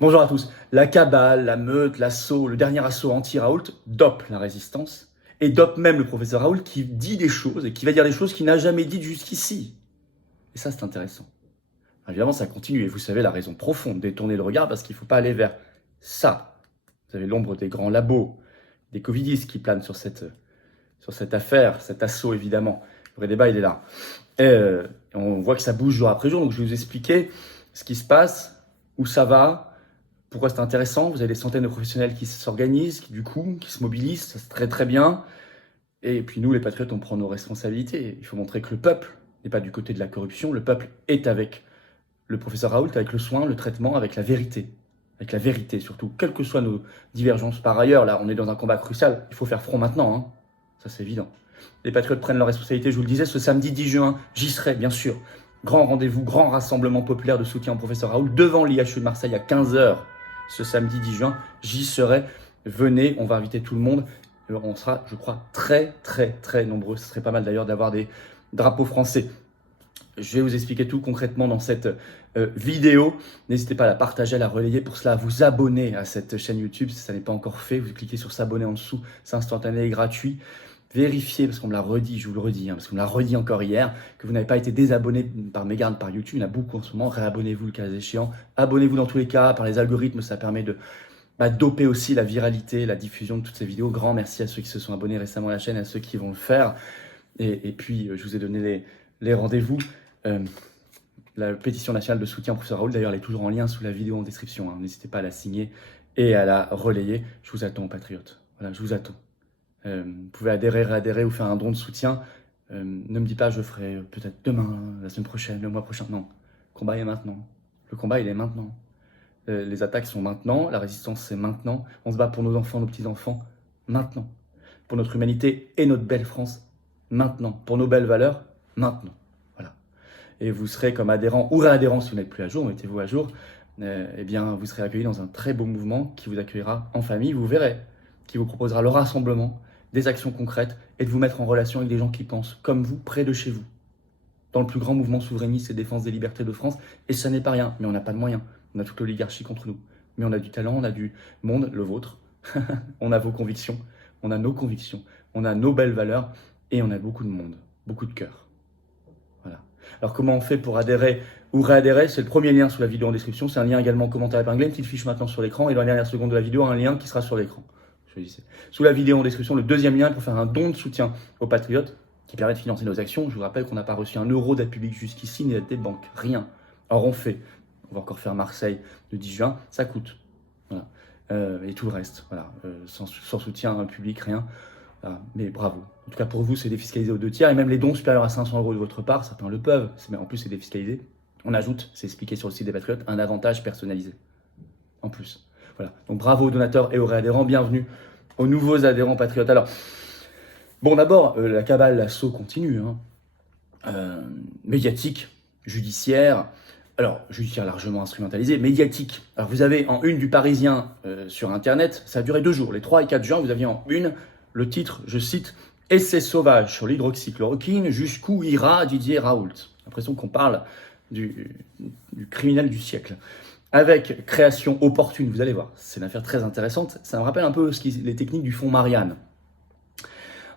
Bonjour à tous. La cabale, la meute, l'assaut, le dernier assaut anti-Raoult dope la résistance et dope même le professeur Raoult qui dit des choses et qui va dire des choses qu'il n'a jamais dites jusqu'ici. Et ça, c'est intéressant. Évidemment, ça continue et vous savez la raison profonde, détourner le regard parce qu'il ne faut pas aller vers ça. Vous avez l'ombre des grands labos, des covidistes qui planent sur cette affaire, cet assaut évidemment. Le vrai débat, il est là. On voit que ça bouge jour après jour, donc je vais vous expliquer ce qui se passe, où ça va, pourquoi c'est intéressant. Vous avez des centaines de professionnels qui s'organisent, qui se mobilisent, ça c'est très très bien. Et puis nous, les patriotes, on prend nos responsabilités. Il faut montrer que le peuple n'est pas du côté de la corruption, le peuple est avec le professeur Raoult, avec le soin, le traitement, avec la vérité. Avec la vérité surtout, quelles que soient nos divergences. Par ailleurs, là, on est dans un combat crucial, il faut faire front maintenant, hein. Ça c'est évident. Les patriotes prennent leurs responsabilités, je vous le disais, ce samedi 10 juin, j'y serai, bien sûr. Grand rendez-vous, grand rassemblement populaire de soutien au professeur Raoult devant l'IHU de Marseille à 15h ce samedi 10 juin. J'y serai. Venez, on va inviter tout le monde. On sera, je crois, très, très, très nombreux. Ce serait pas mal d'ailleurs d'avoir des drapeaux français. Je vais vous expliquer tout concrètement dans cette vidéo. N'hésitez pas à la partager, à la relayer. Pour cela, à vous abonner à cette chaîne YouTube si ça n'est pas encore fait. Vous cliquez sur s'abonner en dessous. C'est instantané et gratuit. Vérifiez, parce qu'on me l'a redit, je vous le redis, parce qu'on me l'a redit encore hier, que vous n'avez pas été désabonné par mégarde par YouTube. Il y en a beaucoup en ce moment. Réabonnez-vous le cas échéant. Abonnez-vous dans tous les cas. Par les algorithmes, ça permet de doper aussi la viralité, la diffusion de toutes ces vidéos. Grand merci à ceux qui se sont abonnés récemment à la chaîne, à ceux qui vont le faire. Et puis, je vous ai donné les rendez-vous. La pétition nationale de soutien au professeur Raoult, d'ailleurs, elle est toujours en lien sous la vidéo en description. Hein. N'hésitez pas à la signer et à la relayer. Je vous attends, patriotes. Voilà, je vous attends. Vous pouvez adhérer, réadhérer ou faire un don de soutien. Ne me dis pas, je ferai peut-être demain, la semaine prochaine, le mois prochain. Non, le combat est maintenant. Le combat, il est maintenant. Les attaques sont maintenant, la résistance, c'est maintenant. On se bat pour nos enfants, nos petits-enfants, maintenant. Pour notre humanité et notre belle France, maintenant. Pour nos belles valeurs, maintenant. Voilà. Et vous serez comme adhérent ou réadhérent si vous n'êtes plus à jour, mettez-vous à jour, eh bien, vous serez accueillis dans un très beau mouvement qui vous accueillera en famille, vous verrez, qui vous proposera le rassemblement, des actions concrètes et de vous mettre en relation avec des gens qui pensent comme vous, près de chez vous. Dans le plus grand mouvement souverainiste et défense des libertés de France, et ça n'est pas rien, mais on n'a pas de moyens. On a toute l'oligarchie contre nous. Mais on a du talent, on a du monde, le vôtre. On a vos convictions, on a nos convictions, on a nos belles valeurs et on a beaucoup de monde, beaucoup de cœur. Voilà. Alors comment on fait pour adhérer ou réadhérer? C'est le premier lien sous la vidéo en description. C'est un lien également en commentaire épinglé, une petite fiche maintenant sur l'écran et dans la dernière seconde de la vidéo, un lien qui sera sur l'écran. Sous la vidéo en description, le deuxième lien pour faire un don de soutien aux patriotes qui permet de financer nos actions. Je vous rappelle qu'on n'a pas reçu un euro d'aide publique jusqu'ici, ni d'aide des banques, rien. Or on fait. On va encore faire Marseille le 10 juin, ça coûte. Voilà. Et tout le reste, voilà. Sans soutien public, rien. Voilà. Mais bravo. En tout cas, pour vous, c'est défiscalisé aux 2 tiers. Et même les dons supérieurs à 500 € de votre part, certains le peuvent. Mais en plus, c'est défiscalisé. On ajoute, c'est expliqué sur le site des Patriotes, un avantage personnalisé. En plus. Voilà. Donc bravo aux donateurs et aux réadhérents. Bienvenue aux nouveaux adhérents patriotes. Alors, bon, d'abord, la cabale, l'assaut continue. Médiatique, judiciaire. Alors, judiciaire largement instrumentalisé, médiatique. Alors, vous avez en une du Parisien sur Internet, ça a duré 2 jours. Les 3 et 4 juin, vous aviez en une le titre, je cite, « Essai sauvage sur l'hydroxychloroquine, jusqu'où ira Didier Raoult ?» L'impression qu'on parle du criminel du siècle. Avec création opportune, vous allez voir, c'est une affaire très intéressante. Ça me rappelle un peu les techniques du fonds Marianne.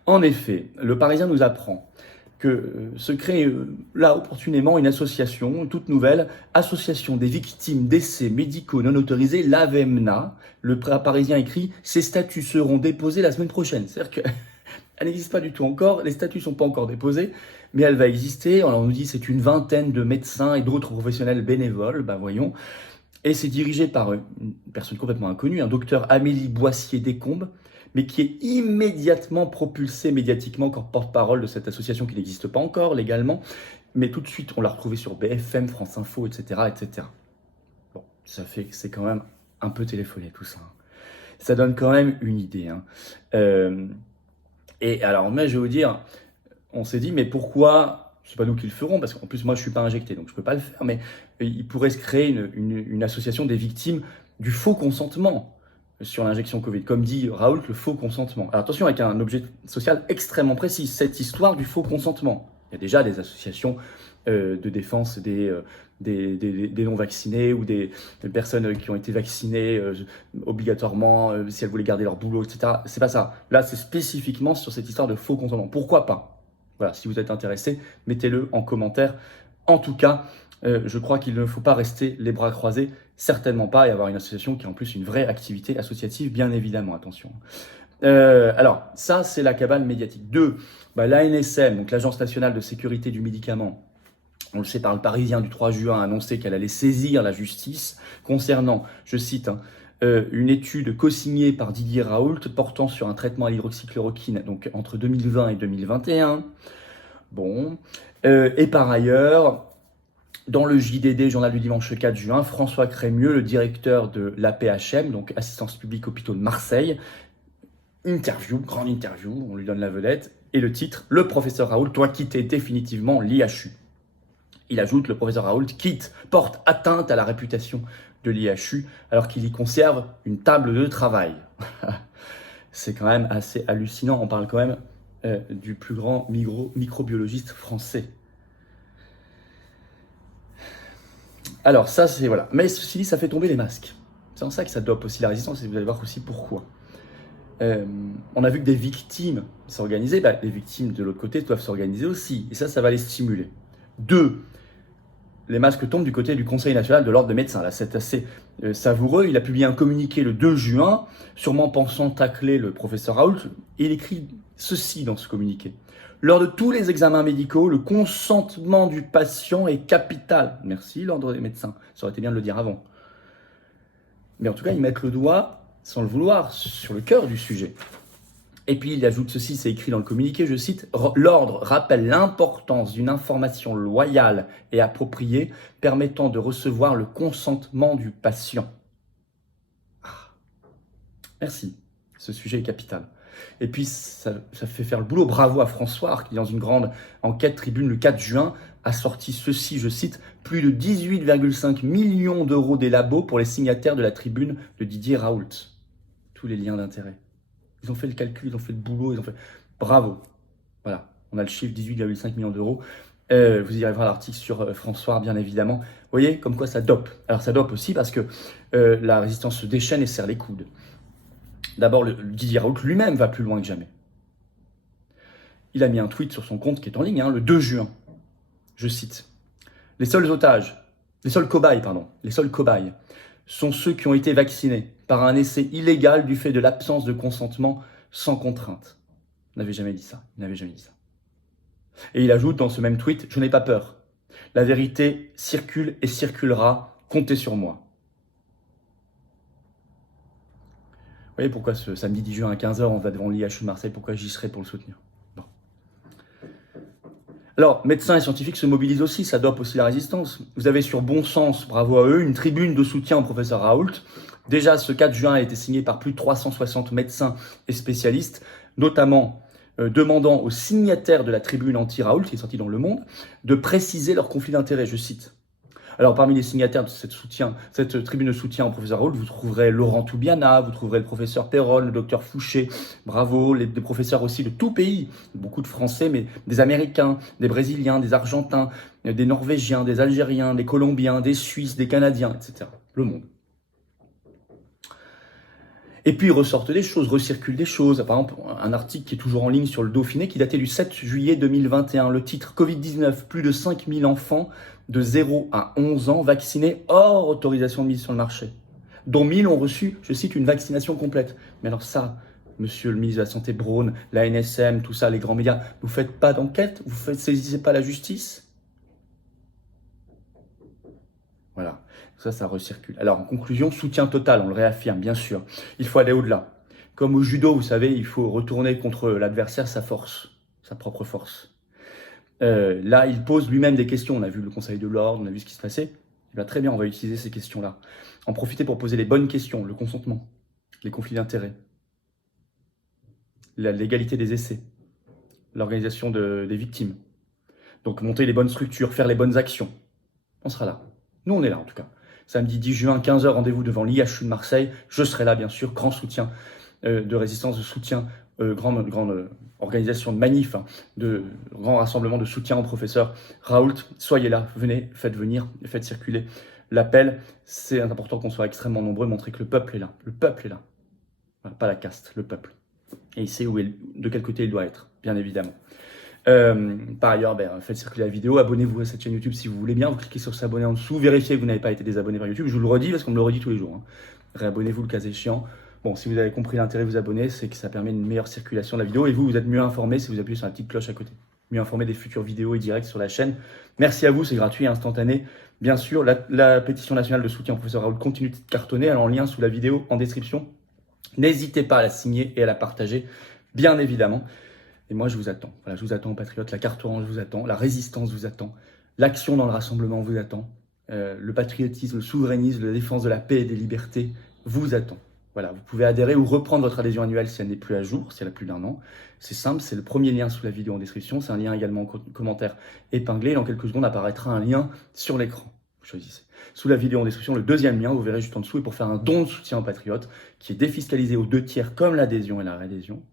En effet, le Parisien nous apprend que se crée là opportunément une association, toute nouvelle, Association des victimes d'essais médicaux non autorisés, l'AVEMNA. Le Parisien écrit « Ces statuts seront déposés la semaine prochaine ». C'est-à-dire qu'elle n'existe pas du tout encore, les statuts ne sont pas encore déposés, mais elle va exister. Alors on nous dit c'est une vingtaine de médecins et d'autres professionnels bénévoles, voyons. Et c'est dirigé par une personne complètement inconnue, un docteur Amélie Boissier-Descombes, mais qui est immédiatement propulsé médiatiquement comme porte-parole de cette association qui n'existe pas encore légalement, mais tout de suite on l'a retrouvé sur BFM, France Info, etc., etc. Bon, ça fait que c'est quand même un peu téléphoné tout ça. Ça donne quand même une idée. Et alors, mais je vais vous dire, on s'est dit, mais pourquoi... C'est pas nous qui le ferons, parce qu'en plus, moi, je suis pas injecté, donc je peux pas le faire, mais il pourrait se créer une association des victimes du faux consentement sur l'injection Covid. Comme dit Raoult, le faux consentement. Alors attention, avec un objet social extrêmement précis, cette histoire du faux consentement. Il y a déjà des associations de défense des des non-vaccinés ou des personnes qui ont été vaccinées obligatoirement si elles voulaient garder leur boulot, etc. C'est pas ça. Là, c'est spécifiquement sur cette histoire de faux consentement. Pourquoi pas? Voilà, si vous êtes intéressé, mettez-le en commentaire. En tout cas, je crois qu'il ne faut pas rester les bras croisés, certainement pas, et avoir une association qui a en plus une vraie activité associative, bien évidemment, attention. Alors, ça, c'est la cabale médiatique. 2, l'ANSM, donc l'Agence nationale de sécurité du médicament, on le sait par le Parisien du 3 juin, a annoncé qu'elle allait saisir la justice concernant, je cite, une étude co-signée par Didier Raoult portant sur un traitement à l'hydroxychloroquine, donc entre 2020 et 2021. Bon. Et par ailleurs, dans le JDD, journal du dimanche 4 juin, François Crémieux, le directeur de l'APHM, donc Assistance publique hôpitaux de Marseille, grande interview, on lui donne la vedette, et le titre, le professeur Raoult doit quitter définitivement l'IHU. Il ajoute, le professeur Raoult porte atteinte à la réputation de l'IHU alors qu'il y conserve une table de travail. C'est quand même assez hallucinant, on parle quand même du plus grand microbiologiste français. Alors ça, c'est voilà. Mais ceci dit, ça fait tomber les masques. C'est en ça que ça dope aussi la résistance, et vous allez voir aussi pourquoi. On a vu que des victimes s'organisaient, les victimes de l'autre côté doivent s'organiser aussi, et ça va les stimuler. 2, les masques tombent du côté du Conseil national de l'ordre des médecins. Là, c'est assez savoureux. Il a publié un communiqué le 2 juin, sûrement pensant tacler le professeur Raoult, et il écrit ceci dans ce communiqué. Lors de tous les examens médicaux, le consentement du patient est capital. Merci, l'ordre des médecins. Ça aurait été bien de le dire avant. Mais en tout cas, ils mettent le doigt, sans le vouloir, sur le cœur du sujet. Et puis il ajoute ceci, c'est écrit dans le communiqué, je cite, « L'ordre rappelle l'importance d'une information loyale et appropriée permettant de recevoir le consentement du patient. » Merci, ce sujet est capital. Et puis ça fait faire le boulot. Bravo à François qui, dans une grande enquête tribune le 4 juin, a sorti ceci, je cite, « Plus de 18,5 millions d'euros des labos pour les signataires de la tribune de Didier Raoult. » Tous les liens d'intérêt. Ils ont fait le calcul, ils ont fait le boulot, ils ont fait... Bravo. Voilà, on a le chiffre 18,5 millions d'euros. Vous irez voir l'article sur François, bien évidemment. Vous voyez, comme quoi ça dope. Alors ça dope aussi parce que la résistance se déchaîne et serre les coudes. D'abord, le Didier Raoult lui-même va plus loin que jamais. Il a mis un tweet sur son compte qui est en ligne, le 2 juin. Je cite. Les seuls cobayes sont ceux qui ont été vaccinés par un essai illégal du fait de l'absence de consentement sans contrainte. Il n'avait jamais dit ça. Et il ajoute dans ce même tweet, « Je n'ai pas peur. La vérité circule et circulera. Comptez sur moi. » Vous voyez pourquoi ce samedi 10 juin à 15h, on va devant l'IHU de Marseille, pourquoi j'y serai pour le soutenir. Bon. Alors, médecins et scientifiques se mobilisent aussi, ça dope aussi la résistance. Vous avez sur Bon Sens, bravo à eux, une tribune de soutien au professeur Raoult. Déjà, ce 4 juin a été signé par plus de 360 médecins et spécialistes, notamment demandant aux signataires de la tribune anti-Raoult, qui est sortie dans Le Monde, de préciser leur conflit d'intérêts, je cite. Alors, parmi les signataires de cette tribune de soutien au professeur Raoult, vous trouverez Laurent Toubiana, vous trouverez le professeur Perron, le docteur Fouché, bravo, des professeurs aussi de tout pays, beaucoup de Français, mais des Américains, des Brésiliens, des Argentins, des Norvégiens, des Algériens, des Colombiens, des Suisses, des Canadiens, etc. Le monde. Et puis, ils ressortent des choses, recirculent des choses. Par exemple, un article qui est toujours en ligne sur le Dauphiné, qui datait du 7 juillet 2021. Le titre, Covid-19, plus de 5000 enfants de 0 à 11 ans vaccinés hors autorisation de mise sur le marché, dont 1000 ont reçu, je cite, une vaccination complète. Mais alors ça, monsieur le ministre de la Santé Braun, la NSM, tout ça, les grands médias, vous faites pas d'enquête? Vous saisissez pas la justice? Voilà. Ça recircule. Alors, en conclusion, soutien total, on le réaffirme, bien sûr. Il faut aller au-delà. Comme au judo, vous savez, il faut retourner contre l'adversaire sa force, sa propre force. Là, il pose lui-même des questions. On a vu le Conseil de l'ordre, on a vu ce qui se passait. Eh bien, très bien, on va utiliser ces questions-là. En profiter pour poser les bonnes questions, le consentement, les conflits d'intérêts, la légalité des essais, l'organisation des victimes. Donc, monter les bonnes structures, faire les bonnes actions. On sera là. Nous, on est là, en tout cas. Samedi 10 juin, 15h, rendez-vous devant l'IHU de Marseille. Je serai là, bien sûr. Grand soutien de résistance, de soutien grande organisation de manif, hein, de grand rassemblement de soutien au professeur Raoult. Soyez là, venez, faites venir, faites circuler l'appel. C'est important qu'on soit extrêmement nombreux, montrer que le peuple est là. Le peuple est là. Voilà, pas la caste, le peuple. Et il sait de quel côté il doit être, bien évidemment. Par ailleurs, faites circuler la vidéo, abonnez-vous à cette chaîne YouTube si vous voulez bien, vous cliquez sur s'abonner en dessous, vérifiez que vous n'avez pas été désabonné par YouTube, je vous le redis parce qu'on me le redit tous les jours, hein. Réabonnez-vous le cas échéant. Bon, si vous avez compris l'intérêt de vous abonner, c'est que ça permet une meilleure circulation de la vidéo et vous êtes mieux informé si vous appuyez sur la petite cloche à côté. Mieux informé des futures vidéos et directs sur la chaîne. Merci à vous, c'est gratuit et instantané. Bien sûr, la pétition nationale de soutien au professeur Raoult continue de cartonner, elle est en lien sous la vidéo en description. N'hésitez pas à la signer et à la partager, bien évidemment. Et moi, je vous attends. Voilà, je vous attends, patriotes. La carte orange vous attend. La résistance vous attend. L'action dans le rassemblement vous attend. Le patriotisme, le souverainisme, la défense de la paix et des libertés vous attend. Voilà, vous pouvez adhérer ou reprendre votre adhésion annuelle si elle n'est plus à jour, si elle a plus d'1 an. C'est simple, c'est le premier lien sous la vidéo en description. C'est un lien également en commentaire épinglé. Dans quelques secondes apparaîtra un lien sur l'écran. Choisissez. Sous la vidéo en description, le deuxième lien, vous verrez juste en dessous, est pour faire un don de soutien aux patriotes, qui est défiscalisé aux 2/3 comme l'adhésion et la réadhésion,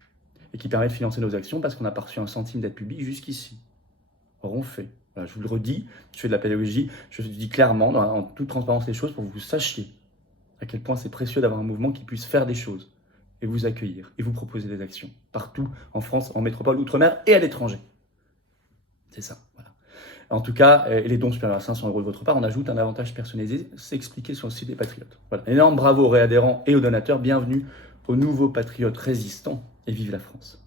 et qui permet de financer nos actions parce qu'on n'a pas reçu un centime d'aide publique jusqu'ici. Or, on fait. Voilà, je vous le redis, je fais de la pédagogie, je vous dis clairement, en toute transparence les choses, pour que vous sachiez à quel point c'est précieux d'avoir un mouvement qui puisse faire des choses, et vous accueillir, et vous proposer des actions, partout en France, en métropole, outre-mer et à l'étranger. C'est ça, voilà. En tout cas, les dons supérieurs à 500 € de votre part, on ajoute un avantage personnalisé, c'est expliqué sur le site des Patriotes. Voilà. Énorme bravo aux réadhérents et aux donateurs, bienvenue aux nouveaux patriotes résistants, et vive la France.